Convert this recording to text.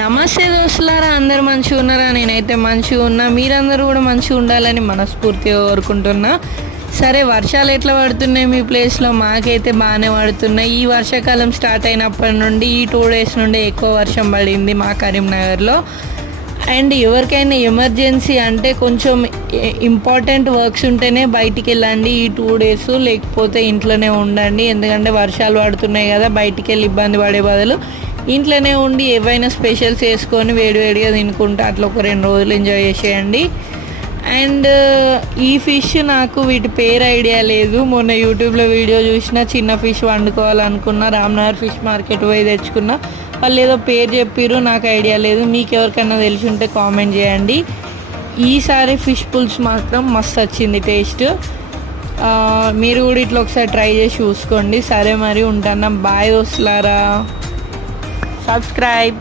నమస్తే దోస్తులారా, అందరు మంచిగా ఉన్నారా? నేనైతే మంచిగా ఉన్నా. మీరందరూ కూడా మంచిగా ఉండాలని మనస్ఫూర్తిగా కోరుకుంటున్నా. సరే, వర్షాలు ఎట్లా పడుతున్నాయి మీ ప్లేస్లో? మాకైతే బాగానే పడుతున్నాయి. ఈ వర్షాకాలం స్టార్ట్ అయినప్పటి నుండి ఈ 2 days నుండి ఎక్కువ వర్షం పడింది మా కరీంనగర్లో. అండ్ ఎవరికైనా ఎమర్జెన్సీ అంటే కొంచెం ఇంపార్టెంట్ వర్క్స్ ఉంటేనే బయటికి వెళ్ళండి ఈ 2 days, లేకపోతే ఇంట్లోనే ఉండండి. ఎందుకంటే వర్షాలు పడుతున్నాయి కదా, బయటికి వెళ్ళి ఇబ్బంది పడే బదులు ఇంట్లోనే ఉండి ఏవైనా స్పెషల్స్ వేసుకొని వేడివేడిగా తినుకుంటూ అట్లా ఒక 2 రోజులు ఎంజాయ్ చేసేయండి. అండ్ ఈ ఫిష్ నాకు వీటి పేరు ఐడియా లేదు. మొన్న యూట్యూబ్లో వీడియో చూసిన, చిన్న ఫిష్ వండుకోవాలనుకున్నా, రామ్నగర్ ఫిష్ మార్కెట్ పోయి తెచ్చుకున్నా. వాళ్ళు ఏదో పేరు చెప్పారు, నాకు ఐడియా లేదు. మీకు ఎవరికైనా తెలిసి ఉంటే కామెంట్ చేయండి. ఈసారి ఫిష్ పుల్స్ మాత్రం మస్తు వచ్చింది టేస్ట్. మీరు కూడా ఇట్లా ఒకసారి ట్రై చేసి చూసుకోండి. సరే మరి, ఉంటాను. బాయ్ దోస్తులారా. సబ్స్క్రైబ్.